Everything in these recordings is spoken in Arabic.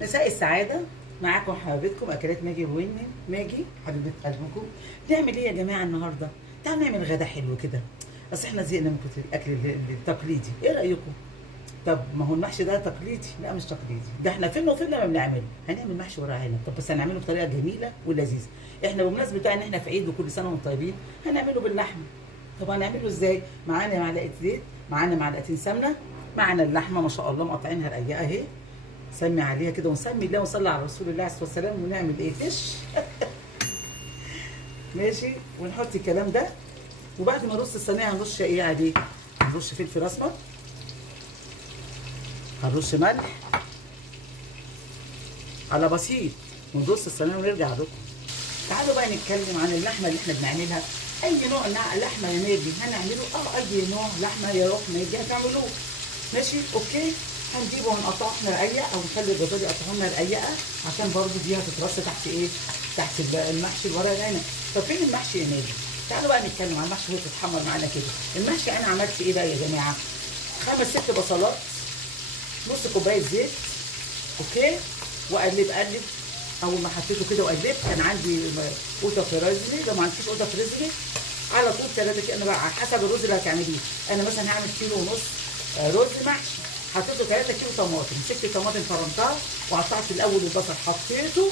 مساء السعادة. معاكم حبيبتكم أكلات ماجي ويني. ماجي حبيبة قلبكم. نعمل إيه يا جماعة النهاردة؟ تعالوا نعمل غدا حلو كده. أصل إحنا زهقنا من كتر الأكل التقليدي، إيه رأيكم؟ طب ما هو المحشي ده تقليدي؟ لا مش تقليدي، ده إحنا فين وفين لما بنعمله. هنعمل محشي ورق عنب، طب بس هنعمله بطريقة جميلة ولذيذة. إحنا بمناسبة بقى إن إحنا في عيد وكل سنة وأنتم طيبين، هنعمله باللحمة. طب هنعمله إزاي؟ معانا معلقة زيت، معانا معلقتين سمنة، معانا اللحمة ما شاء الله مقطعينها رقيقة أهي. سمي عليها كده ونسمي الله ونصلي على رسول الله عليه الصلاه والسلام ونعمل ايه فيش. ماشي، ونحط الكلام ده. وبعد ما نرص الصينيه هنرش ايه عليه؟ هنرش فلفل اسمر، هنرش ملح على بسيط، ونرص الصينيه ونرجع لكم. تعالوا بقى نتكلم عن اللحمه اللي احنا بنعملها. اي نوع لحمه يا نادي هنعمله، اي نوع لحمه يا روح نادي هتعملوه. ماشي اوكي. هنجيبه ونقطعه احنا رقيق او نخلي الجزار يقطعه لنا رقيقه عشان برضه دي هتترص تحت ايه؟ تحت المحشي الورق العنب. طب فين المحشي يا نادي؟ تعالوا بقى نتكلم عن المحشي وهو بتتحمر معانا كده. المحشي انا عملت ايه بقى يا جماعه؟ 5 6 بصلات، نص كوبايه زيت، اوكي، واقلب. اول ما حطيته كده وقلبت كان عندي قوطه فريزلي، لو ما عندكيش قوطه فريزلي على طول 3 كده بقى على حسب الرز اللي هتعمليه. انا مثلا هعمل كيلو ونص رز محشي، حطيته 3 كيلو طماطم، مسكت الطماطم فرمتها وقطعت الاول البصل حطيته.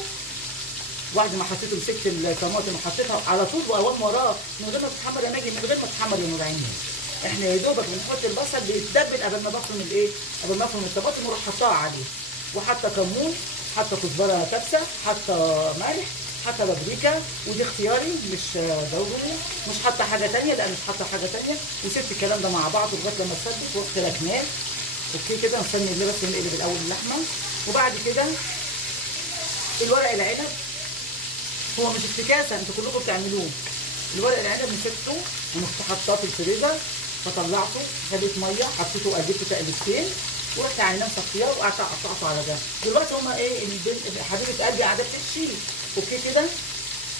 بعد ما حطيته مسكت الطماطم وحطيتها على طول واقوم وراه من غير ما تتحمر يا ماجي، من غير ما تتحمر يا نور عيني. احنا يا دوبك بنحط البصل بيتدبل قبل ما بفرم الايه؟ قبل ما افرم الطماطم واروح حطها عليه. وحاطه كمون، حاطه كزبره كبسه، حاطه ملح، حاطه بابريكا، ودي اختياري مش ضروري. مش حاطه حاجه ثانيه، لا مش حاطه حاجه ثانيه. وسبت الكلام ده مع بعض لغايه لما تسبك ورحت ركناه. اوكي كده نسمي الله بس نقلب الاول اللحمه. وبعد كده الورق العنب هو مش افتكاسه، انتوا كلكم بتعملوه. الورق العنب مسكته ورحت حطاه في الفريزر، فطلعته خليت ميه، حطيته وقلبته تقلبتين، ورحت عيناه مصفياه وقعدت قطعته على جنب. دلوقتي هما ايه؟ حبيبه قلبي قاعده بتحشيه. اوكي كده،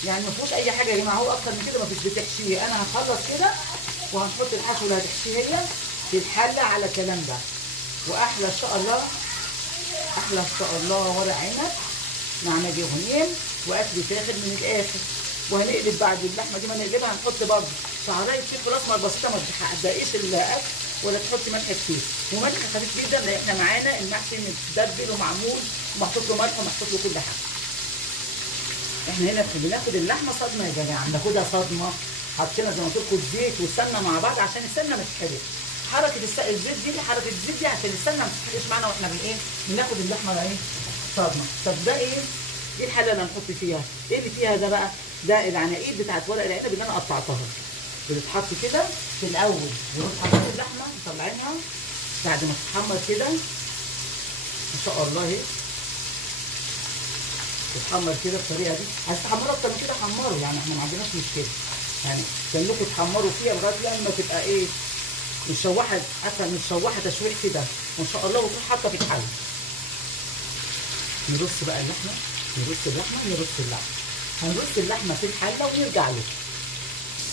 يعني ما فيهوش اي حاجه يا جماعه، هو اكتر من كده ما فيش بتحشيه. انا هخلص كده وهنحط الحشو اللي هتحشيه هي في الحله على الكلام ده. واحلى ان شاء الله، احلى ان شاء الله ورق عنب مع ماجي وهنين واكل فاخر من الاخر. وهنقلب بعد اللحمه دي ما نقلبها هنحط برضه شعرايه فلفل اسمر بسيطه، ما تحدقيش الاكل ولا تحطي ملح كتير، وملح خفيف جدا لان احنا معانا المحشي متدبل ومعمول ومحطوط له ملح ومحطوط له كل حاجه. احنا هنا بناخد اللحمه صدمه يا جماعه، بناخدها صدمه، حطينا زي ما قلت لكم الزيت والسمنه مع بعض عشان السمنه ما تتحرقش. حركه الزيت دي عشان السمنه ما تتحرقش معانا واحنا بناخد اللحمه ايه؟ صدمه. طب ده ايه؟ دي الحله اللي هنحط فيها. ايه اللي فيها ده بقى؟ ده العناقيد بتاعت ورق العنب اللي انا قطعتها. بتتحط كده في الاول، ونروح حاطين اللحمه مطلعينها بعد ما تتحمر كده ان شاء الله اهي. تتحمر كده بالطريقه دي. عايز تحمروا اكتر من كده حمروا، يعني احنا ما عندناش مشكله. يعني كانكم تحمروا فيها لغايه لما تبقى ايه؟ مشوحه، عارفه مشوحه تشويح كده وان شاء الله، وتروح حاطه في الحله. نرص بقى اللحمه، نرص اللحمه. هنرص اللحمه في الحله ونرجع له.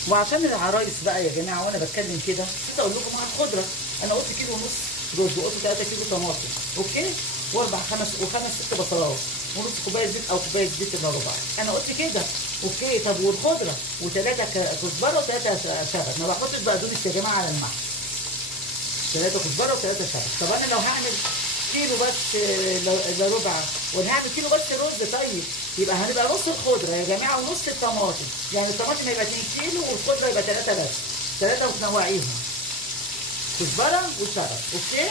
وعشان العرايس بقى يا جماعه وانا بتكلم كده نسيت اقول لكم على الخضره. انا قلت كيلو ونص رز، وقلت 3 كيلو طماطم، اوكي، وخمس 6 بصلات، ونص كوبايه زيت او كوبايه زيت الا ربع. انا قلت كده اوكي. طب والخضره؟ و3 كزبره و3 شبت. ما بحطش بقدونس يا جماعه على المحشي. 3 كزبره و3 شبت. طب انا لو هعمل كيلو بس الا ربع، وانا هعمل كيلو بس رز، طيب يبقى هنبقى نص الخضره يا جماعه ونص الطماطم. يعني الطماطم هيبقى 2 كيلو والخضره يبقى 3 بس، 3 وتنوعيهم كزبره وشبت. اوكي،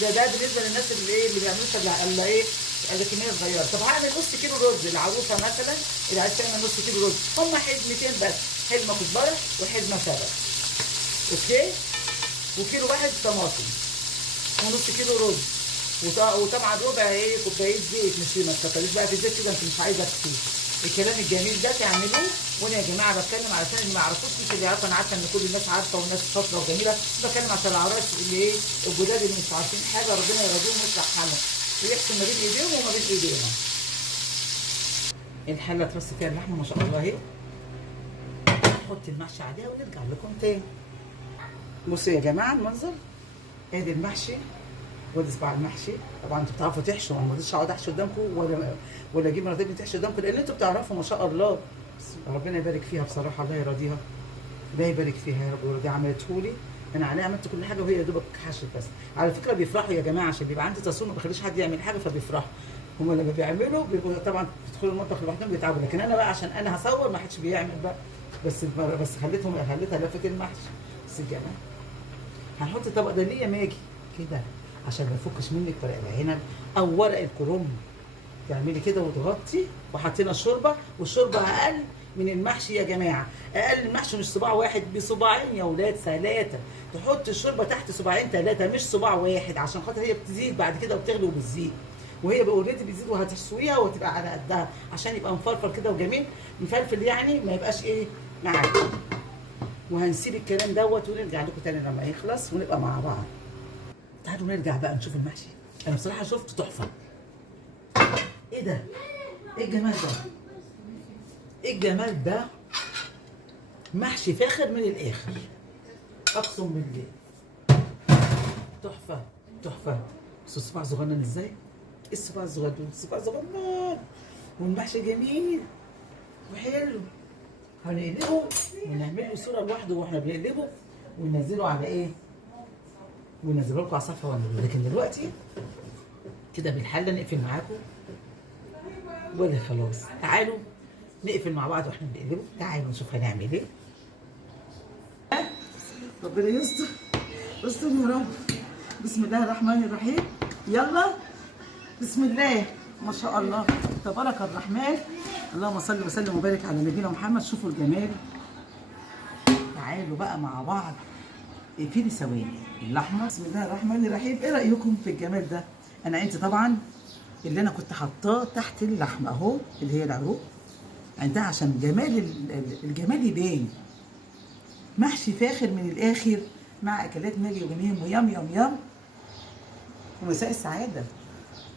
ده بالنسبه للناس اللي ايه اللي بيعملوش الا ايه؟ الا كميه صغيره. طب هعمل نص كيلو رز، العروسه مثلا اللي عايز تعمل نص كيلو رز هم حزمتين بس، حزمه كزبره وحزمه شبت، اوكي، وكيلو واحد طماطم ونص كيلو رز، وطبعا ربع ايه؟ كوبايه زيت. مش ما تكتريش بقى في الزيت كده، انت مش عايزه كتير. الكلام الجميل ده تعملوه. وانا يا جماعه بتكلم علشان اللي ما يعرفوش، مش اللي يعرفوا، انا عارفه ان كل الناس عارفه والناس شاطره وجميله، بتكلم عشان العرايس اللي ايه؟ الجداد اللي مش عارفين حاجه، ربنا يرضيهم ويصلح حالهم ويحسن ما بين ايديهم وما بين ايدينا. الحله ترص فيها اللحمه ما شاء الله اهي. نحط المحشي عليها ونرجع لكم تاني. بصوا يا جماعه المنظر، ادي المحشي وادي صباع المحشي. طبعا انتوا بتعرفوا تحشوا، ما رضيتش اقعد احشي قدامكم ولا اجيب مراتبني تحشي قدامكم، لان انتوا بتعرفوا ما شاء الله. بس ربنا يبارك فيها بصراحه، الله يرضيها، الله يبارك فيها يا رب ويرضيها. عملته لي انا عليها، عملت كل حاجه وهي يا دوبك حشت بس. على فكره بيفرحوا يا جماعه، عشان بيبقى عندي تصوير ما بخليش حد يعمل حاجه فبيفرحوا. هم لما بيعملوا بيبقوا طبعا بيدخلوا المطبخ لوحدهم بيتعبوا، لكن انا بقى عشان انا هصور ما حدش بيعمل بقى. بس خليتها لفت المحشي. بس الجمال هنحط الطبق ده ليه يا ماجي كده عشان ما يفكش منك ورق العنب او ورق الكرنب. تعملي كده وتغطي، وحطينا الشوربه، والشوربه اقل من المحشي يا جماعه. اقل المحشي مش صباع واحد، بصباعين يا ولاد، ثلاثه. تحط الشوربه تحت صباعين ثلاثه، مش صباع واحد، عشان خاطر هي بتزيد بعد كده وبتغلي وبتزيد، وهي اوريدي بتزيد وهتسويها وتبقى على قدها عشان يبقى مفلفل كده وجميل مفلفل، يعني ما يبقاش ايه معاك. وهنسيب الكلام دوت ونرجع لكم تاني لما يخلص ونبقى مع بعض. تعالوا نرجع بقى نشوف المحشي. انا بصراحه شفته تحفه. ايه ده؟ ايه الجمال ده؟ ايه الجمال ده؟ محشي فاخر من الاخر، اقسم بالله. تحفه تحفه. بس الصباع صغنن ازاي؟ ايه الصباع الصغير دول؟ الصباع صغنن والمحشي جميل وحلو. هنقلبه ونعمل له صوره لوحده واحنا بنقلبه، وننزله على ايه؟ وننزله لكم على صفحه ونقول. لكن دلوقتي كده بالحله نقفل معاكم ولا خلاص؟ تعالوا نقفل مع بعض واحنا بنقلبه. تعالوا نشوف هنعمل ايه. ربنا يستر، استر يا رب. بسم الله الرحمن الرحيم. يلا بسم الله ما شاء الله تبارك الرحمن. اللهم صل وسلم وبارك على نبينا محمد. شوفوا الجمال. تعالوا بقى مع بعض اقفلي ثواني اللحمه. بسم الله الرحمن الرحيم. ايه رايكم في الجمال ده؟ انا عندي طبعا اللي انا كنت حاطاه تحت اللحمه اهو، اللي هي العروق عندها عشان جمال الجمال يبان. محشي فاخر من الاخر مع اكلات مالي وجميل ويم يم يم. ومساء السعاده.